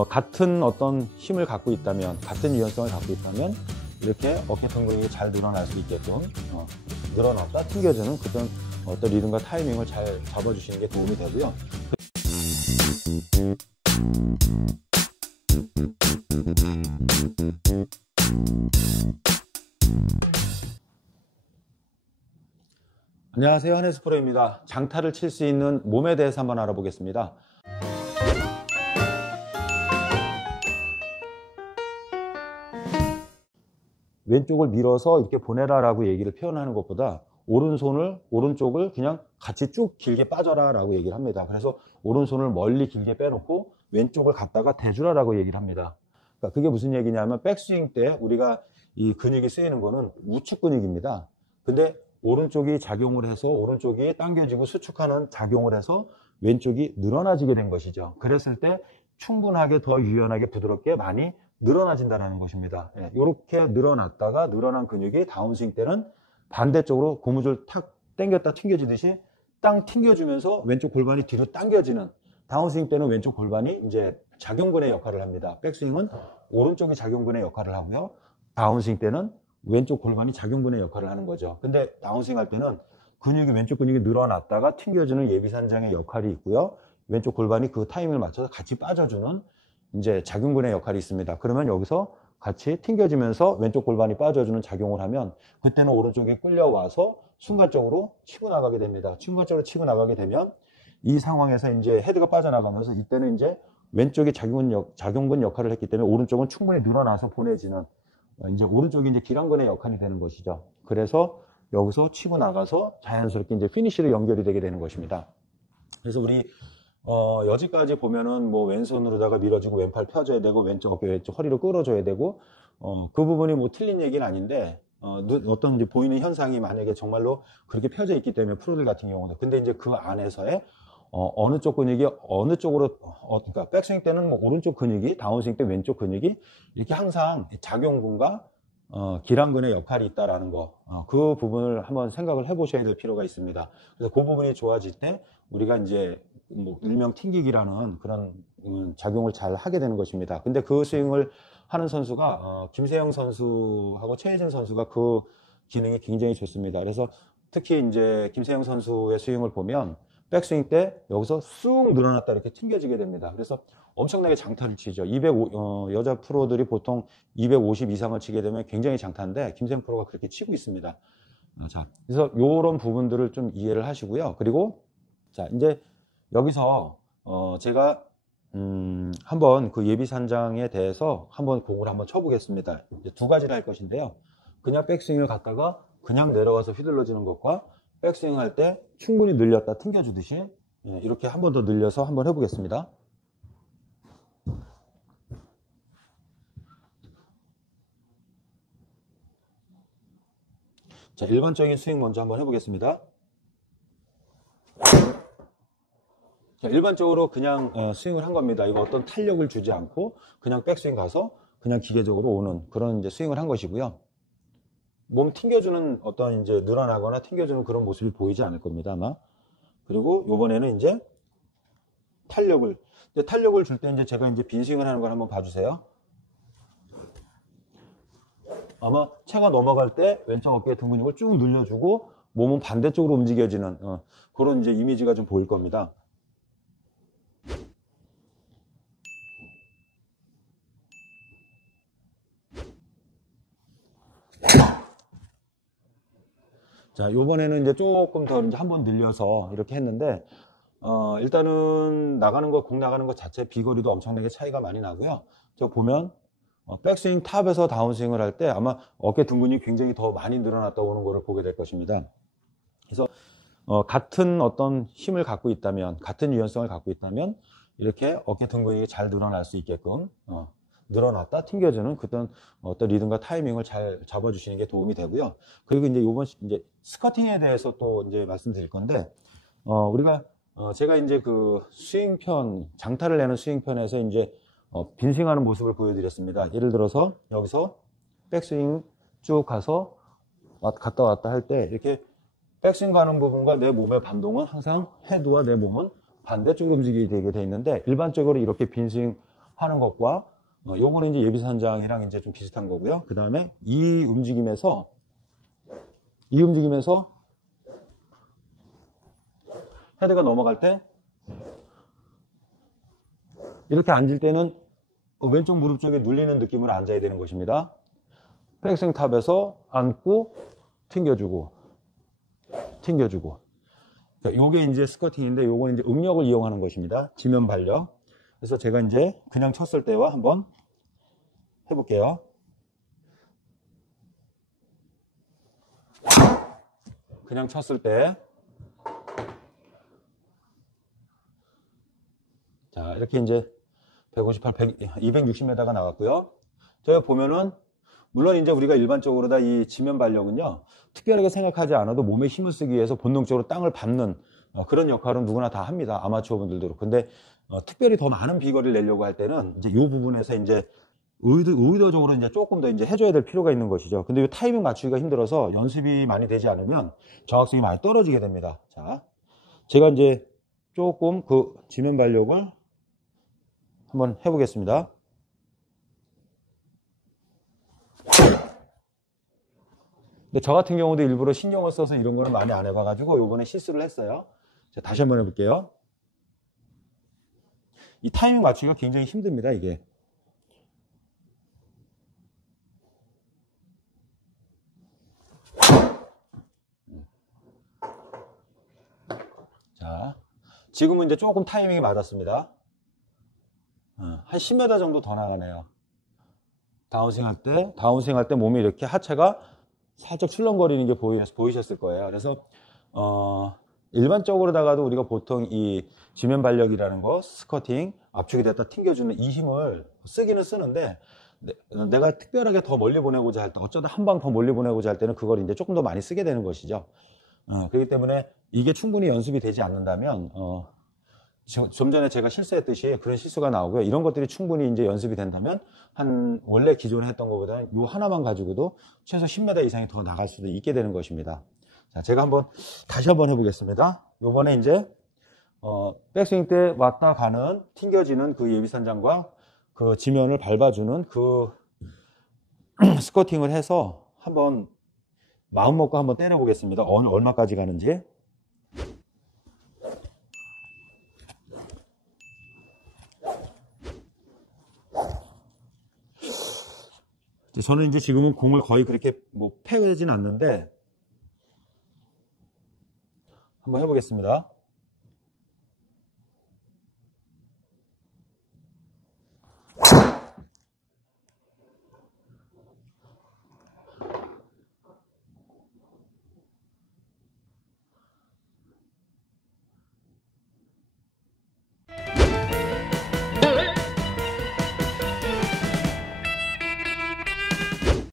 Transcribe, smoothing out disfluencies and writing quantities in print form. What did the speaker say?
같은 어떤 힘을 갖고 있다면, 같은 유연성을 갖고 있다면 이렇게 어깨 등 근육이 잘 늘어날 수 있게끔 늘어났다 튕겨주는 그런 어떤 리듬과 타이밍을 잘 잡아주시는 게 도움이 되고요. 안녕하세요, 한혜수 프로입니다. 장타를 칠 수 있는 몸에 대해서 한번 알아보겠습니다. 왼쪽을 밀어서 이렇게 보내라 라고 얘기를 표현하는 것보다 오른쪽을 그냥 같이 쭉 길게 빠져라 라고 얘기를 합니다. 그래서 오른손을 멀리 길게 빼놓고 왼쪽을 갖다가 대주라 라고 얘기를 합니다. 그러니까 그게 무슨 얘기냐면 백스윙 때 우리가 이 근육이 쓰이는 거는 우측 근육입니다. 근데 오른쪽이 작용을 해서 오른쪽이 당겨지고 수축하는 작용을 해서 왼쪽이 늘어나지게 된 것이죠. 그랬을 때 충분하게 더 유연하게 부드럽게 많이 늘어나진다는 것입니다. 이렇게 늘어났다가 늘어난 근육이 다운스윙 때는 반대쪽으로 고무줄 탁 당겼다 튕겨지듯이 땅 튕겨주면서 왼쪽 골반이 뒤로 당겨지는, 다운스윙 때는 왼쪽 골반이 이제 작용근의 역할을 합니다. 백스윙은 오른쪽이 작용근의 역할을 하고요. 다운스윙 때는 왼쪽 골반이 작용근의 역할을 하는 거죠. 근데 다운스윙 할 때는 왼쪽 근육이 늘어났다가 튕겨주는 예비산장의 역할이 있고요. 왼쪽 골반이 그 타이밍을 맞춰서 같이 빠져주는 이제 작용근의 역할이 있습니다. 그러면 여기서 같이 튕겨지면서 왼쪽 골반이 빠져주는 작용을 하면 그때는 오른쪽이 끌려와서 순간적으로 치고 나가게 됩니다. 순간적으로 치고 나가게 되면 이 상황에서 이제 헤드가 빠져나가면서 이때는 이제 왼쪽이 작용근 역할을 했기 때문에 오른쪽은 충분히 늘어나서 보내지는 이제 오른쪽이 이제 기량근의 역할이 되는 것이죠. 그래서 여기서 치고 나가서 자연스럽게 이제 피니시로 연결이 되게 되는 것입니다. 그래서 우리 여지까지 보면은 뭐 왼손으로다가 밀어주고 왼팔 펴줘야 되고 왼쪽 어깨 왼쪽 허리로 끌어줘야 되고 그 부분이 뭐 틀린 얘기는 아닌데 어떤 이제 보이는 현상이 만약에 정말로 그렇게 펴져 있기 때문에 프로들 같은 경우는 근데 이제 그 안에서의 어느 쪽 근육이 어느 쪽으로 그러니까 백스윙 때는 뭐 오른쪽 근육이 다운스윙 때 왼쪽 근육이 이렇게 항상 작용근과 기량근의 역할이 있다라는 거, 그 부분을 한번 생각을 해보셔야 될 필요가 있습니다. 그래서 그 부분이 좋아질 때 우리가 이제 뭐 일명 튕기기라는 그런 작용을 잘 하게 되는 것입니다. 근데 그 스윙을 하는 선수가 김세영 선수하고 최혜진 선수가 그 기능이 굉장히 좋습니다. 그래서 특히 이제 김세영 선수의 스윙을 보면 백스윙 때 여기서 쑥 늘어났다 이렇게 튕겨지게 됩니다. 그래서 엄청나게 장타를 치죠. 여자 프로들이 보통 250 이상을 치게 되면 굉장히 장타인데 김세영 프로가 그렇게 치고 있습니다. 자, 그래서 이런 부분들을 좀 이해를 하시고요. 그리고 자, 이제 여기서 제가 한번 그 예비산장에 대해서 한번 공을 한번 쳐보겠습니다. 이제 두 가지를 할 것인데요. 그냥 백스윙을 갖다가 그냥 내려와서 휘둘러지는 것과 백스윙 할 때 충분히 늘렸다 튕겨주듯이 이렇게 한 번 더 늘려서 한번 해보겠습니다. 자, 일반적인 스윙 먼저 한번 해보겠습니다. 자, 일반적으로 그냥 스윙을 한 겁니다. 이거 어떤 탄력을 주지 않고 그냥 백스윙 가서 그냥 기계적으로 오는 그런 이제 스윙을 한 것이고요. 몸 튕겨주는 어떤 이제 늘어나거나 튕겨주는 그런 모습이 보이지 않을 겁니다, 아마. 그리고 요번에는 이제 탄력을 줄 때 이제 제가 이제 빈스윙을 하는 걸 한번 봐주세요. 아마 차가 넘어갈 때 왼쪽 어깨 등 근육을 쭉 늘려주고 몸은 반대쪽으로 움직여지는 그런 이제 이미지가 좀 보일 겁니다. 자, 요번에는 이제 조금 더 이제 한번 늘려서 이렇게 했는데, 일단은 공 나가는 것 자체 비거리도 엄청나게 차이가 많이 나고요. 저 보면, 백스윙 탑에서 다운스윙을 할 때 아마 어깨 등 근육이 굉장히 더 많이 늘어났다 오는 것을 보게 될 것입니다. 그래서, 같은 어떤 힘을 갖고 있다면, 같은 유연성을 갖고 있다면, 이렇게 어깨 등 근육이 잘 늘어날 수 있게끔, 늘어났다 튕겨주는 그런 어떤 리듬과 타이밍을 잘 잡아주시는 게 도움이 되고요. 그리고 이제 이제 스커팅에 대해서 또 이제 말씀드릴 건데, 우리가 제가 이제 그 스윙편 장타를 내는 스윙편에서 이제 빈스윙하는 모습을 보여드렸습니다. 예를 들어서 여기서 백스윙 쭉 가서 갔다 왔다 할 때 이렇게 백스윙 가는 부분과 내 몸의 반동은 항상 헤드와 내 몸은 반대쪽으로 움직이게 되게 돼 있는데 일반적으로 이렇게 빈스윙 하는 것과 요거는 이제 예비선장이랑 이제 좀 비슷한 거고요. 그 다음에 이 움직임에서 헤드가 넘어갈 때 이렇게 앉을 때는 왼쪽 무릎 쪽에 눌리는 느낌으로 앉아야 되는 것입니다. 백스윙 탑에서 앉고 튕겨주고 요게 이제 스쿼팅인데 요거는 이제 응력을 이용하는 것입니다. 지면 발력. 그래서 제가 이제 그냥 쳤을 때와 한번 해볼게요. 그냥 쳤을 때. 자, 이렇게 이제 158, 260m가 나갔고요. 저기 보면은, 물론 이제 우리가 일반적으로 다 이 지면 발력은요, 특별하게 생각하지 않아도 몸에 힘을 쓰기 위해서 본능적으로 땅을 밟는 그런 역할은 누구나 다 합니다. 아마추어 분들도. 근데 특별히 더 많은 비거리를 내려고 할 때는 이제 이 부분에서 이제 의도적으로 이제 조금 더 이제 해줘야 될 필요가 있는 것이죠. 근데 이 타이밍 맞추기가 힘들어서 연습이 많이 되지 않으면 정확성이 많이 떨어지게 됩니다. 자, 제가 이제 조금 그 지면 발력을 한번 해보겠습니다. 근데 저 같은 경우도 일부러 신경을 써서 이런 거는 많이 안 해봐가지고 요번에 실수를 했어요. 자, 다시 한번 해볼게요. 이 타이밍 맞추기가 굉장히 힘듭니다, 이게. 자, 지금은 이제 조금 타이밍이 맞았습니다. 한 10m 정도 더 나가네요. 다운스윙 할 때 몸이 이렇게 하체가 살짝 출렁거리는 게 보이셨을 거예요. 그래서 일반적으로다가도 우리가 보통 이 지면 발력이라는 거, 스쿼팅, 압축이 됐다 튕겨주는 이 힘을 쓰기는 쓰는데, 내가 특별하게 더 멀리 보내고자 할 때, 어쩌다 한 방 더 멀리 보내고자 할 때는 그걸 이제 조금 더 많이 쓰게 되는 것이죠. 그렇기 때문에 이게 충분히 연습이 되지 않는다면, 좀 전에 제가 실수했듯이 그런 실수가 나오고요. 이런 것들이 충분히 이제 연습이 된다면, 원래 기존에 했던 것보다는 요 하나만 가지고도 최소 10m 이상이 더 나갈 수도 있게 되는 것입니다. 자, 제가 다시 한번 해보겠습니다. 요번에 이제, 백스윙 때 왔다 가는, 튕겨지는 그 예비선장과 그 지면을 밟아주는 그 스쿼팅을 해서 한번 마음 먹고 한번 때려보겠습니다. 얼마까지 가는지. 저는 이제 지금은 공을 거의 그렇게 패하진 않는데 한번 해보겠습니다.